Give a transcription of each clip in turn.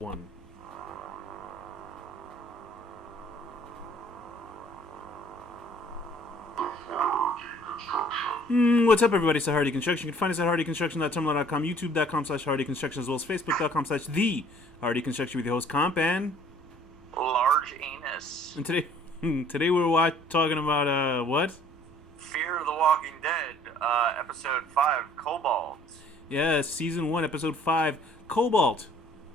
One. What's up, everybody? It's the Hardy Construction. You can find us at hardyconstruction.tumblr.com, youtube.com/hardyconstruction, as well as facebook.com/the Hardy Construction with your host Comp and Large Anus. And today we're talking about what? Fear of the Walking Dead, episode 5, Cobalt. Yeah, season 1, episode 5, Cobalt.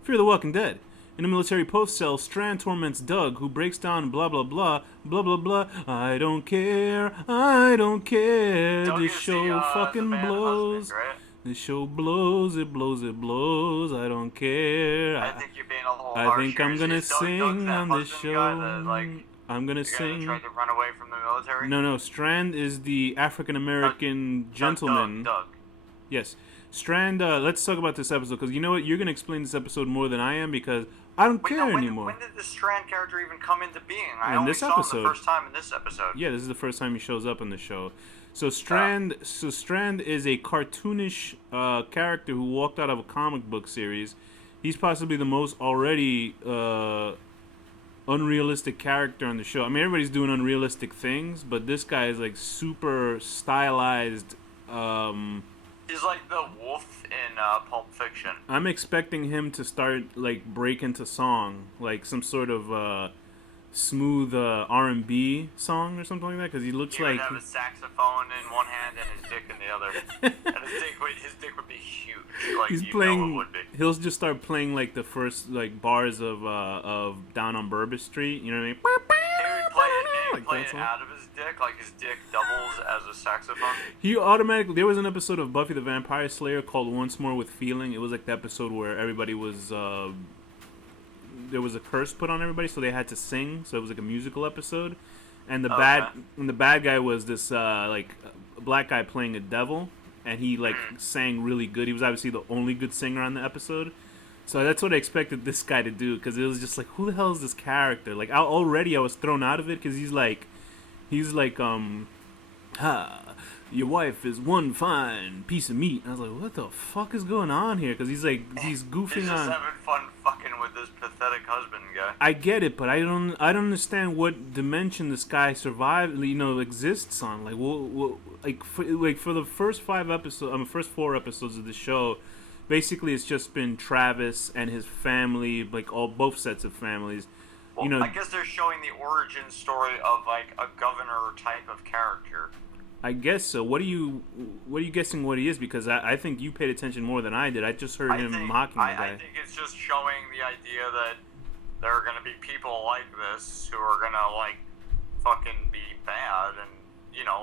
Fear the Walking Dead. In a military post cell, Strand torments Doug, who breaks down blah blah blah, blah blah blah. I don't care, I don't care. Doug This is show fucking the bad blows. husband, right? This show blows, it blows, it blows. I don't care. I think you're being a little I harsh think here. I'm gonna Is Doug's sing that on this husband show. guy that, I'm gonna the guy that sing. tried to run away from the military? No, Strand is the African American gentleman. Doug. Yes. Strand, let's talk about this episode, because you know what? You're going to explain this episode more than I am, because I don't care anymore. When did the Strand character even come into being? I In only this saw episode. him the first time in this episode. Yeah, this is the first time he shows up in the show. So Strand is a cartoonish character who walked out of a comic book series. He's possibly the most already unrealistic character on the show. I mean, everybody's doing unrealistic things, but this guy is like super stylized. He's like the wolf in Pulp Fiction. I'm expecting him to start like break into song, like some sort of smooth R&B song or something like that, because he looks He like would have a saxophone in one hand and his dick in the other. And his dick would be huge. Like, he's you know playing. it would be. He'll just start playing like the first like bars of Down on Burbage Street. You know what I mean? He would play Like it that out of his dick, like his dick doubles as a saxophone. He automatically. There was an episode of Buffy the Vampire Slayer called Once More with Feeling. It was like the episode where everybody was. There was a curse put on everybody, so they had to sing. So it was like a musical episode, and the bad guy was this black guy playing a devil, and he sang really good. He was obviously the only good singer on the episode. So that's what I expected this guy to do, because it was just like, who the hell is this character? Like, I was thrown out of it, because he's like, your wife is one fine piece of meat. And I was like, what the fuck is going on here? Because he's goofing He's just on. having fun fucking with this pathetic husband guy. I get it, but I don't understand what dimension this guy exists on. Like, for the first 5 episodes, first 4 episodes of the show, basically it's just been Travis and his family, like both sets of families. Well, I guess they're showing the origin story of like a governor type of character. I guess so. What are you guessing what he is? Because I think you paid attention more than I did. I just heard him mocking the guy. I think it's just showing the idea that there are going to be people like this who are going to like fucking be bad, and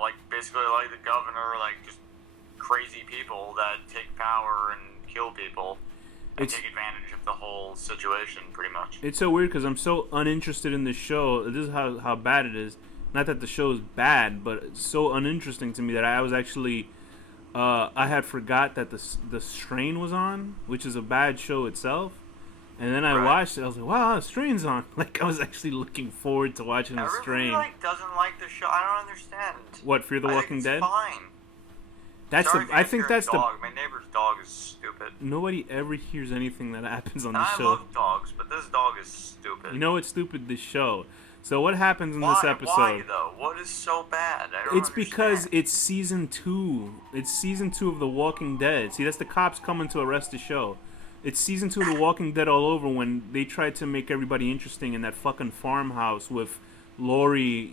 like basically like the governor, like just crazy people that take power and kill people and take advantage of the whole situation, pretty much. It's so weird because I'm so uninterested in this show. This is how bad it is. Not that the show is bad, but it's so uninteresting to me that I was actually I had forgot that the Strain was on, which is a bad show itself. And then I watched it. I was like, wow, Strain's on. Like, I was actually looking forward to watching the Strain. Everybody doesn't like the show. I don't understand. What, Fear the Walking Dead? Fine. I think that's the. My neighbor's dog is stupid. Nobody ever hears anything that happens on the show. I love dogs, but this dog is stupid. You know what's stupid? This show. So what happens in this episode? Why though? What is so bad? I don't understand. Because it's season 2. It's season 2 of The Walking Dead. See, that's the cops coming to arrest the show. It's season 2 of The Walking Dead all over, when they tried to make everybody interesting in that fucking farmhouse with Lori,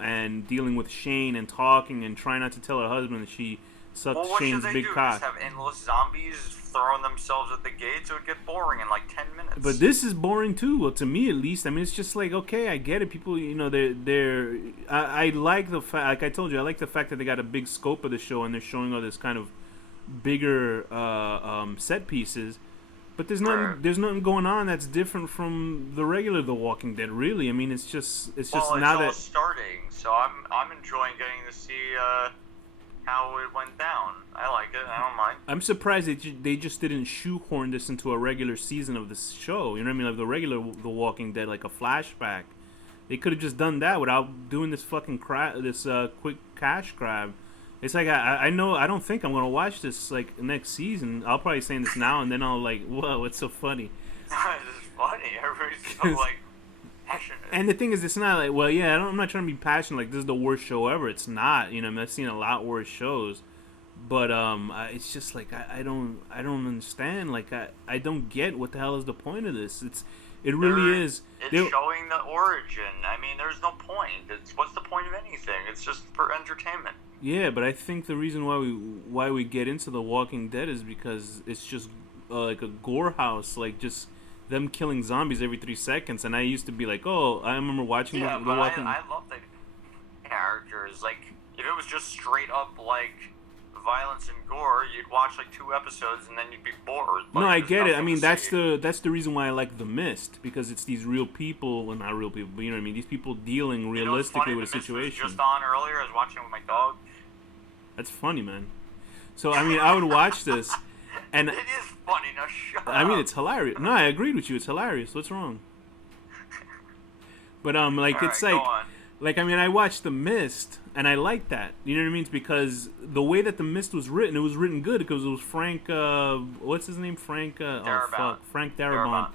and dealing with Shane and talking and trying not to tell her husband that she sucked Shane's big cock. Just have endless zombies throwing themselves at the gates? It would get boring in like 10 minutes. But this is boring too. Well, to me at least. I mean, it's just like, okay, I get it. People, they're. I like the fact, like I told you, I like the fact that they got a big scope of the show and they're showing all this kind of bigger set pieces. But there's nothing going on that's different from the regular The Walking Dead. Really, I mean, it's just now that it's starting. So I'm enjoying getting to see how it went down. I like it. I don't mind. I'm surprised they just didn't shoehorn this into a regular season of this show. You know what I mean? Like the regular The Walking Dead, like a flashback. They could have just done that without doing this fucking quick cash grab. It's like I know I don't think I'm gonna watch this like next season. I'll probably say this now and then I'll like, whoa, it's so funny. It's so like passionate. And the thing is, it's not like, well, yeah, I'm not trying to be passionate. Like, this is the worst show ever. It's not. You know, I mean, I've seen a lot worse shows, but it's just like I don't understand. Like, I don't get what the hell is the point of this. It really is. It's showing the origin. I mean, there's no point. What's the point of anything? It's just for entertainment. Yeah, but I think the reason why we get into The Walking Dead is because it's just like a gore house, like just them killing zombies every 3 seconds. And I used to be like, oh, I remember watching The Walking Dead. I love the characters. Like, if it was just straight up like violence and gore, you'd watch like 2 episodes and then you'd be bored. Like, no, I get it. I mean, that's the reason why I like The Mist, because it's these real people, well, not real people, but you know what I mean. These people dealing realistically with a situation. Was just on earlier. I was watching it with my dog. That's funny, man. So I mean, I would watch this, and it is funny. Now shut up. I mean, it's hilarious. No, I agreed with you. It's hilarious. What's wrong? But like, it's like I mean, I watched The Mist, and I like that. You know what I mean? It's because the way that The Mist was written, it was written good because it was Frank. What's his name? Frank. Frank Darabont,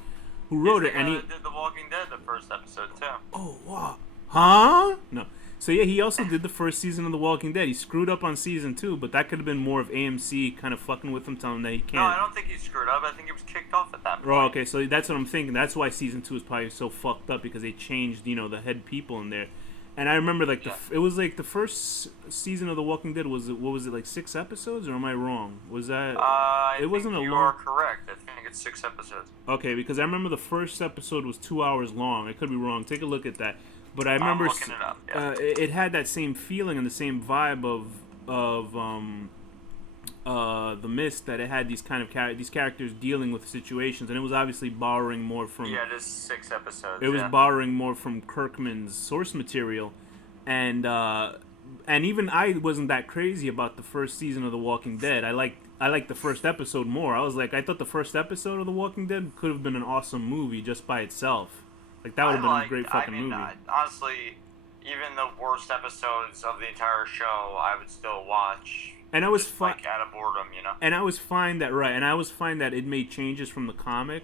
who wrote it, and he did The Walking Dead, the first episode too. Oh wow! Huh? No. So yeah, he also did the first season of The Walking Dead. He screwed up on season 2, but that could have been more of AMC kind of fucking with him, telling him that he can't. No, I don't think he screwed up. I think he was kicked off at that point. Oh, okay, so that's what I'm thinking. That's why season 2 is probably so fucked up, because they changed, you know, the head people in there. And I remember, like, it was like the first season of The Walking Dead was, what was it, like 6 episodes, or am I wrong? Was that? It wasn't a long. You are correct. I think it's 6 episodes. Okay, because I remember the first episode was 2 hours long. I could be wrong. Take a look at that. But I remember I'm looking it up. Yeah. It had that same feeling and the same vibe of The Mist, that it had these kind of these characters dealing with situations, and it was obviously borrowing more from. Yeah, it is 6 episodes. It was borrowing more from Kirkman's source material, and even I wasn't that crazy about the first season of The Walking Dead. I liked the first episode more. I was like, I thought the first episode of The Walking Dead could have been an awesome movie just by itself. Like, that would have been a great fucking movie. Honestly, even the worst episodes of the entire show, I would still watch. And I was fine, like, out of boredom, you know. And I was fine that it made changes from the comic,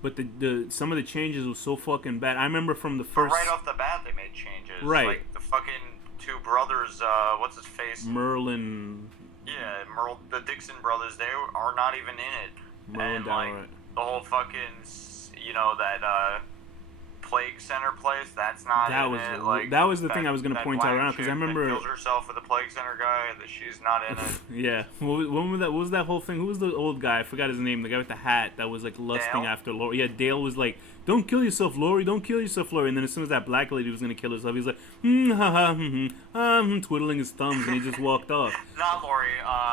but the some of the changes was so fucking bad. I remember from the first. But right off the bat, they made changes. Right. Like the fucking 2 brothers. What's his face? Merlin. Yeah, the Dixon brothers. They are not even in it. Merlin, and like the whole fucking, you know, that plague center place, that's not in it. Like, that was the thing I was going to point out around, because I remember kills herself with the plague center guy, that she's not in it. Yeah. What was that whole thing? Who was the old guy? I forgot his name. The guy with the hat that was like lusting after Lori. Yeah, Dale was like, "Don't kill yourself, Lori. Don't kill yourself, Lori." And then as soon as that black lady was going to kill herself, he was like, twiddling his thumbs, and he just walked off. Not Lori.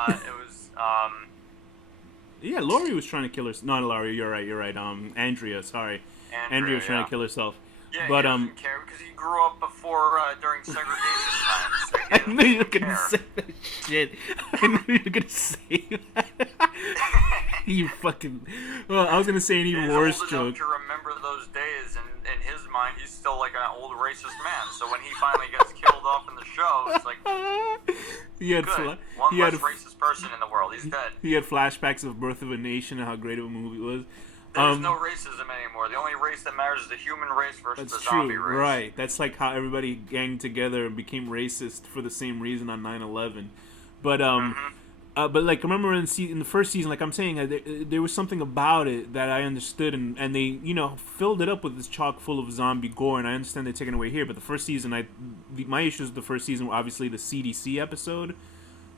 It was Yeah, Lori was trying to kill herself. Not Lori. You're right. Andrea. Sorry. Andrea was trying to kill herself. Yeah, but he doesn't care because he grew up before during segregation times. So I knew you were gonna say that shit. I knew you were gonna say that. You fucking. Well, I was gonna say an even worse joke. He's old enough to remember those days, and in his mind, he's still like an old racist man. So when he finally gets killed off in the show, it's like, good. One less racist person in the world. He's dead. He had flashbacks of Birth of a Nation and how great of a movie it was. There's no racism anymore. The only race that matters is the human race versus the zombie race. Right. That's like how everybody ganged together and became racist for the same reason on 9/11. But but like, remember in the first season, like I'm saying, there was something about it that I understood, and they, you know, filled it up with this chock full of zombie gore, and I understand they're taking it away here. But the first season, my issues with the first season were obviously the CDC episode,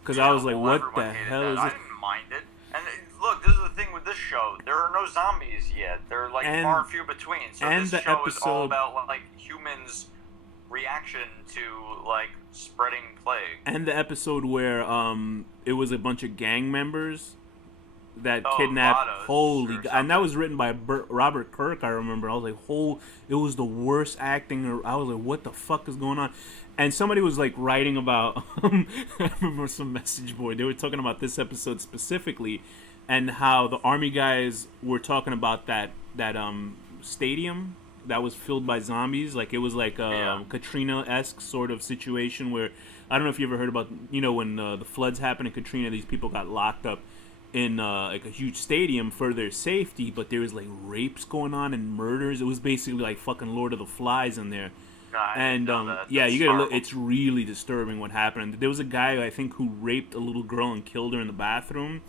because I was like, what the hell is this? I didn't mind it. And look, this is the thing with this show. There are no zombies yet. They're like far and few between. So this show is all about like humans' reaction to like spreading plague. And the episode where it was a bunch of gang members that kidnapped. Holy God! And that was written by Robert Kirk. I remember. I was like, it was the worst acting. I was like, what the fuck is going on? And somebody was like writing about. I remember some message board. They were talking about this episode specifically, and how the army guys were talking about that stadium that was filled by zombies. Like, it was like a Katrina-esque sort of situation where, I don't know if you ever heard about, you know, when the floods happened in Katrina, these people got locked up in like a huge stadium for their safety, but there was like rapes going on and murders. It was basically like fucking Lord of the Flies in there. No, I And didn't know that. yeah, That's you gotta look. horrible. It's really disturbing what happened. There was a guy I think who raped a little girl and killed her in the bathroom,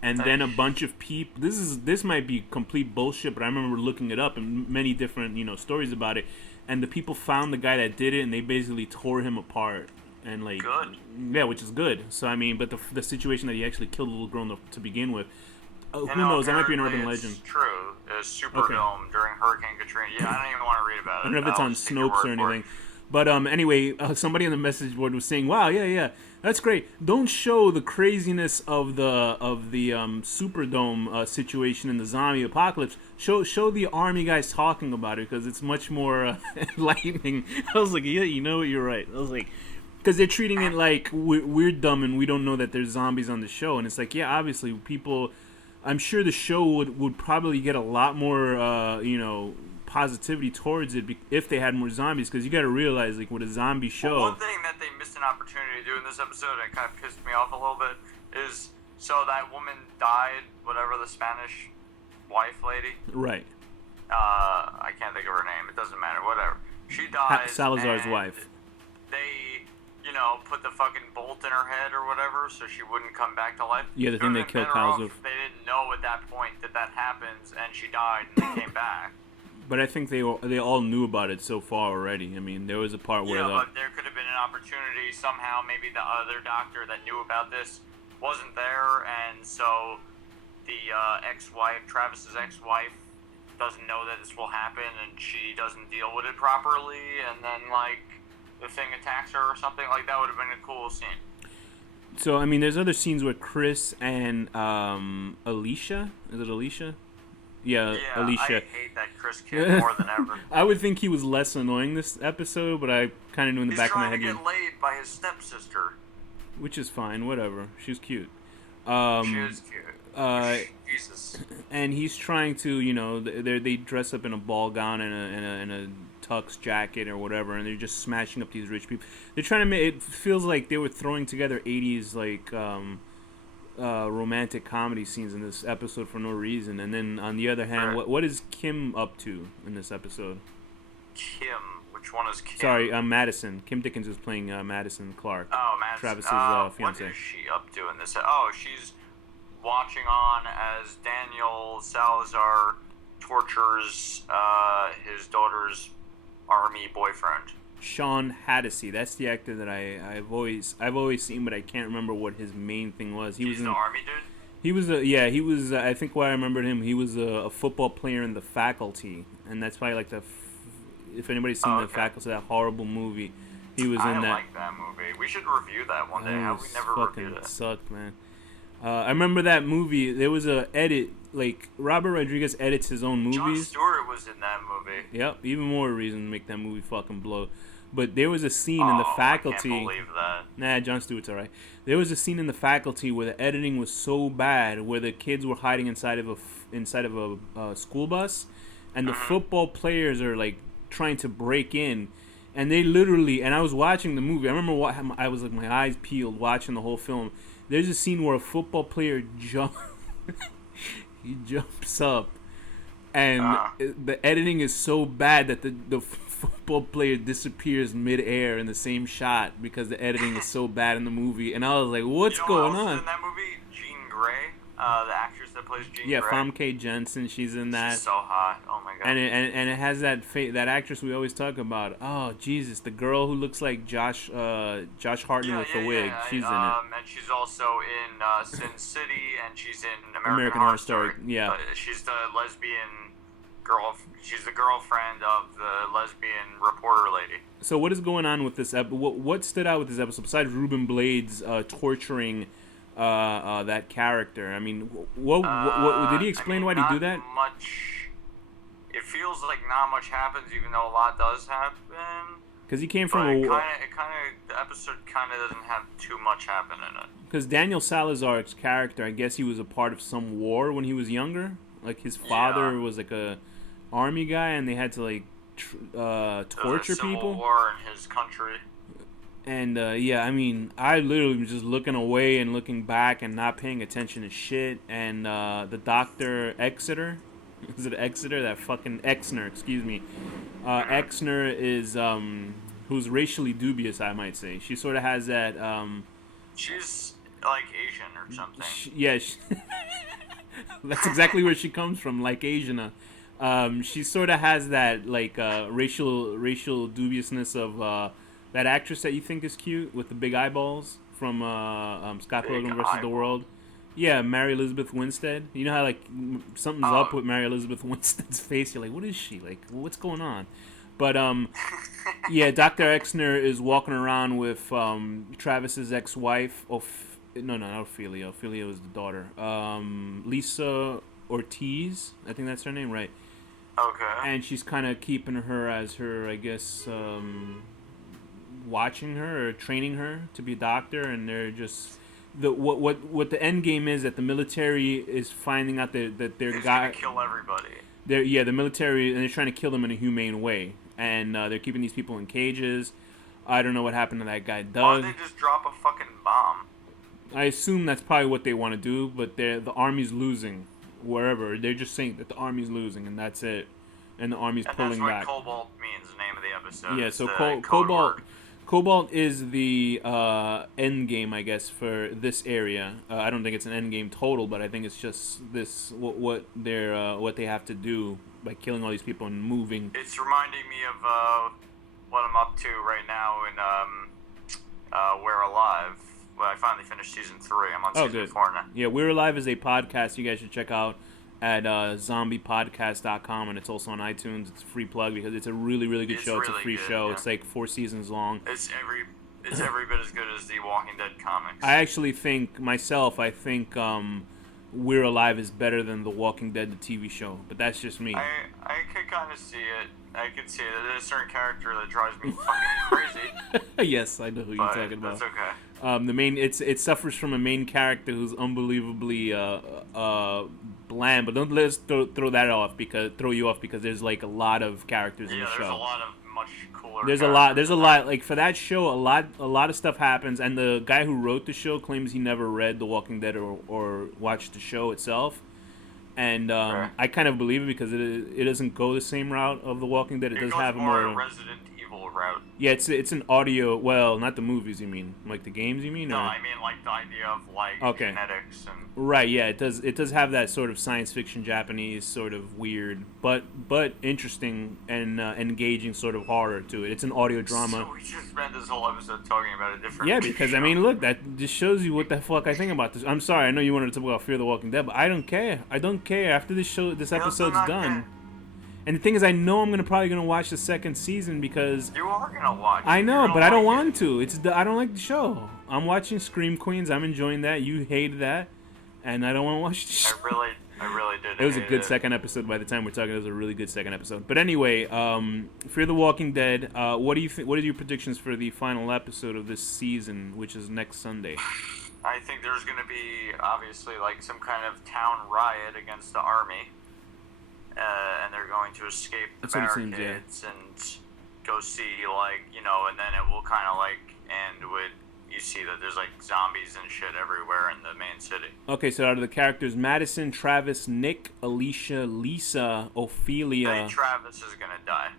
and then a bunch of people. This might be complete bullshit, but I remember looking it up and many different stories about it. And the people found the guy that did it, and they basically tore him apart. And like, Good. yeah, which is good. So I mean, but the situation that he actually killed a little girl to begin with. Who You know, knows? That might be an urban apparently legend. it's true. It was Superdome during Hurricane Katrina. Yeah, I don't even want to read about it. I don't know if it's I'll on just take your Snopes or word for it. anything. But anyway, somebody on the message board was saying, "Wow, yeah, that's great. Don't show the craziness of the Superdome situation in the zombie apocalypse. Show the army guys talking about it because it's much more enlightening." I was like, "Yeah, you know what? You're right." I was like, because they're treating it like we're dumb and we don't know that there's zombies on the show, and it's like, yeah, obviously people. I'm sure the show would probably get a lot more positivity towards it if they had more zombies, because you got to realize, like, with a zombie show. Well, one thing that they missed an opportunity to do in this episode, and kind of pissed me off a little bit, is so that woman died, whatever, the Spanish wife lady. Right. I can't think of her name. It doesn't matter. Whatever. She died. Salazar's and wife. They, put the fucking bolt in her head or whatever, so she wouldn't come back to life. Yeah, the thing they killed Kyle's with. They didn't know at that point that happens, and she died, and they came back. But I think they all knew about it so far already. I mean, there was a part where but there could have been an opportunity somehow. Maybe the other doctor that knew about this wasn't there, and so the ex-wife, Travis's ex-wife, doesn't know that this will happen, and she doesn't deal with it properly, and then like the thing attacks her or something. Like that would have been a cool scene. So I mean, there's other scenes where Chris and Alicia. Is it Alicia? Yeah, Alicia. I hate that Chris kid more than ever. I would think he was less annoying this episode, but I kind of knew in the back of my head. He's trying to get laid by his stepsister. Which is fine, whatever. She's cute. She is cute. Jesus. And he's trying to, they dress up in a ball gown and a tux jacket or whatever, and they're just smashing up these rich people. They're trying to make it feels like they were throwing together 80s like romantic comedy scenes in this episode for no reason. And then on the other hand, right. what is Kim up to in this episode? Kim? Which one is Kim? Sorry, Madison. Kim Dickens is playing Madison Clark. Oh, Madison. Travis's fiance. What is she up to in this? Oh, she's watching on as Daniel Salazar tortures his daughter's army boyfriend. Sean Hattasey. That's the actor that I've always seen, but I can't remember what his main thing was. He's the army dude? He was I think why I remembered him, he was a football player in The Faculty, and that's probably like if anybody's seen The Faculty, that horrible movie, he was in that. I like that movie. We should review that one day. How we never reviewed it. Sucked, man. I remember that movie. There was a edit, like Robert Rodriguez edits his own movies. Jon Stewart was in that movie. Yep, even more reason to make that movie fucking blow. But there was a scene in The Faculty. I can't believe that. Nah, Jon Stewart's alright. There was a scene in The Faculty where the editing was so bad, where the kids were hiding inside of a school bus, and the football players are like trying to break in, and they literally. And I was watching the movie. I remember I was like my eyes peeled watching the whole film. There's a scene where a football player he jumps up, and the editing is so bad that the football player disappears mid-air in the same shot because the editing is so bad in the movie. And I was like, what's going on? In that movie, Jean Grey, the actress that plays Jean Grey. Yeah, Famke Janssen, she's in that. She's so hot. Oh my god. And it has that actress we always talk about. Oh Jesus, the girl who looks like Josh Hartnett with the wig. She's in it. And she's also in Sin City, and she's in American Horror Horror Story. Story. Yeah. She's the lesbian girl. She's the girlfriend of the lesbian reporter lady. So what is going on with this episode? What stood out with this episode besides Ruben Blades torturing that character? I mean, what did he explain why he do that? Much. It feels like not much happens, even though a lot does happen. Because he came from the episode kind of doesn't have too much happen in it. Because Daniel Salazar's character, I guess he was a part of some war when he was younger. Like his father was like a army guy, and they had to like torture Civil people. War in his country. And yeah, I mean, I literally was just looking away and looking back and not paying attention to shit. And the Doctor Exeter, is it Exeter? That fucking Exner, excuse me. Exner is who's racially dubious, I might say. She sort of has that. She's like Asian or something. Yeah, that's exactly where she comes from, like Asian. She sort of has that like racial dubiousness of that actress that you think is cute with the big eyeballs from Scott Pilgrim versus the World. Yeah, Mary Elizabeth Winstead. You know how like something's up with Mary Elizabeth Winstead's face. You're like, what is she? Like, what's going on? But yeah, Dr. Exner is walking around with Travis's ex-wife. Not Ophelia. Ophelia was the daughter. Lisa Ortiz. I think that's her name, right? Okay. And she's kind of keeping her as her, I guess, watching her or training her to be a doctor, and they're just what the end game is that the military is finding out that their guy gonna kill everybody. The military, and they're trying to kill them in a humane way, and they're keeping these people in cages. I don't know what happened to that guy Doug. Why don't they just drop a fucking bomb? I assume that's probably what they want to do, but the army's losing wherever. They're just saying that the army's losing, and that's it. And the army's pulling back. That's what Cobalt means, the name of the episode. Yeah, so Cobalt is the end game, I guess, for this area. I don't think it's an end game total, but I think it's just this what they have to do by killing all these people and moving. It's reminding me of what I'm up to right now in We're Alive. Well, I finally finished season 3. I'm on season 4 now. Yeah, We're Alive is a podcast you guys should check out at zombiepodcast.com, and it's also on iTunes. It's a free plug because it's a really, really good show. It's a free show. Yeah. It's like 4 seasons long. It's every bit as good as the Walking Dead comics. I actually think, We're Alive is better than The Walking Dead, the TV show, but that's just me. I could kind of see it. I could see it. There's a certain character that drives me fucking crazy. Yes, I know who you're talking about. That's okay. It suffers from a main character who's unbelievably bland, but don't let us throw you off because there's like a lot of characters in the show. Yeah, there's a lot of much cooler. There's a lot like for that show. A lot of stuff happens, and the guy who wrote the show claims he never read The Walking Dead or watched the show itself. And I kind of believe it because it doesn't go the same route of The Walking Dead. It does have a more Resident Evil route. Yeah, it's an audio. Well, not the movies. You mean like the games? You mean? No, I mean like the idea of like genetics and. Right. Yeah. It does have that sort of science fiction Japanese sort of weird, but interesting and engaging sort of horror to it. It's an audio drama. So we just spent this whole episode talking about a different. Yeah, because I mean, look, that just shows you what the fuck I think about this. I'm sorry, I know you wanted to talk about Fear the Walking Dead, but I don't care. I don't care after this episode's done. And the thing is, I know I'm probably gonna watch the second season because you are gonna watch. I know, but I don't want to. I don't like the show. I'm watching Scream Queens. I'm enjoying that. You hated that, and I don't want to watch the show. I really did. It was a good second episode. By the time we're talking, it was a really good second episode. But anyway, Fear the Walking Dead. What do you think? What are your predictions for the final episode of this season, which is next Sunday? I think there's going to be obviously like some kind of town riot against the army. And they're going to escape the barricades and go see, like, and then it will kind of, like, end with, you see that there's, like, zombies and shit everywhere in the main city. Okay, so out of the characters, Madison, Travis, Nick, Alicia, Lisa, Ophelia... I think Travis is going to die.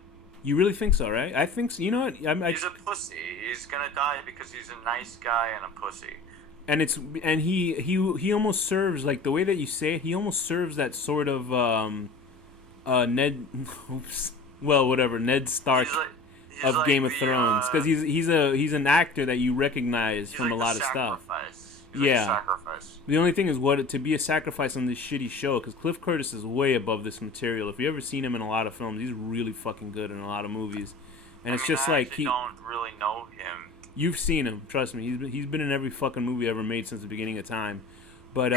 You really think so, right? I think so. You know what? He's a pussy. He's going to die because he's a nice guy and a pussy. And he almost serves, like, the way that you say it, he almost serves that sort of... Ned, Ned Stark of like Game of Thrones, because he's an actor that you recognize from like a lot of stuff. Yeah. Sacrifice. The only thing is to be a sacrifice on this shitty show, because Cliff Curtis is way above this material. If you ever seen him in a lot of films, he's really fucking good in a lot of movies, and it's just like he don't really know him. You've seen him, trust me. He's been in every fucking movie ever made since the beginning of time, but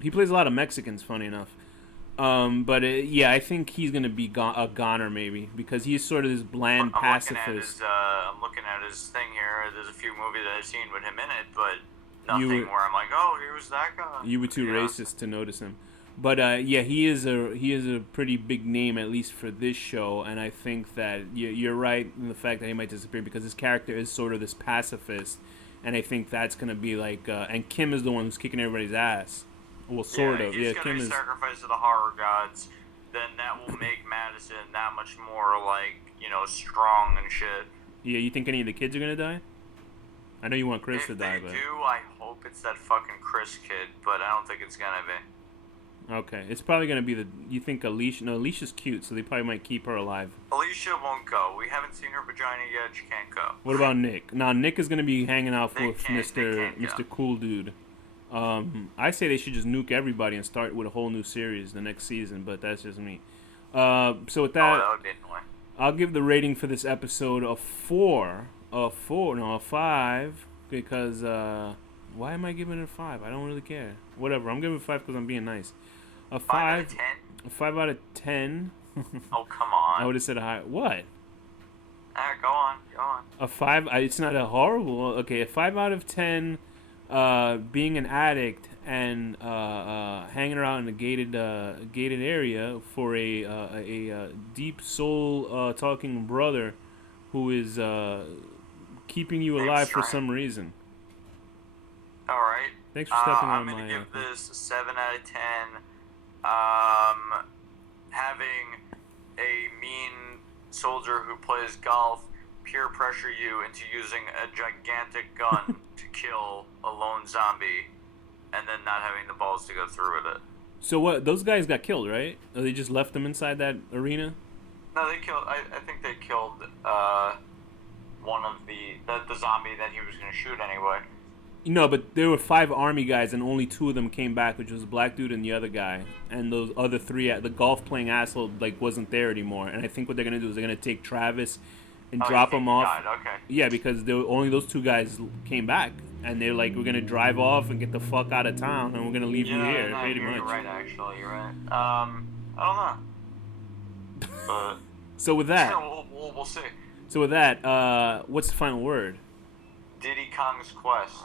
he plays a lot of Mexicans. Funny enough. I think he's gonna be a goner maybe because he's sort of this bland pacifist. I'm looking at his thing here. There's a few movies that I've seen with him in it, but nothing where I'm like, oh, he was that guy. You were too racist to notice him. But yeah, he is a pretty big name, at least for this show, and I think that you're right in the fact that he might disappear because his character is sort of this pacifist, and I think that's gonna be like, and Kim is the one who's kicking everybody's ass. Well, sort of. He's Yeah, gonna Kim be is. sacrificed to the horror gods. Then that will make Madison that much more like strong and shit. Yeah, you think any of the kids are gonna die? I know you want Chris If to die, they but do, I hope it's that fucking Chris kid, but I don't think it's gonna be. okay, it's probably gonna be the. You think Alicia? No, Alicia's cute, so they probably might keep her alive. Alicia won't go. We haven't seen her vagina yet. She can't go. What about Nick? Now Nick is gonna be hanging out Nick with can't- Mr. Nick can't Mr. go. Cool Dude. I say they should just nuke everybody and start with a whole new series the next season, but that's just me. So with that, That would be annoying. I'll give the rating for this episode a 4. A 5, because why am I giving it a 5? I don't really care. Whatever, I'm giving it a 5 because I'm being nice. A 5 out 5. of 10? A 5 out of 10. Oh, come on. I would have said a high. What? Alright, go on. A 5. It's not a horrible. Okay, a 5 out of 10. Being an addict and hanging around in a gated area for a deep soul talking brother who is keeping you alive for some reason. Alright. Thanks for stepping on I'm my. gonna give this a 7 out of 10. Having a mean soldier who plays golf peer pressure you into using a gigantic gun to kill a lone zombie, and then not having the balls to go through with it. So what? Those guys got killed, right? Or they just left them inside that arena? No, they killed. I think they killed one of the zombie that he was gonna shoot anyway. No, but there were 5 army guys, and only 2 of them came back, which was the black dude and the other guy. And those other 3, the golf playing asshole, like wasn't there anymore. And I think what they're gonna do is they're gonna take Travis and drop him off. Died. Okay. Yeah, because only those 2 guys came back, and they're like, we're gonna drive off and get the fuck out of town, and we're gonna leave you here, no, pretty you're much. right. Actually, you're right. I don't know. But So with that, we'll see. what's the final word? Diddy Kong's Quest.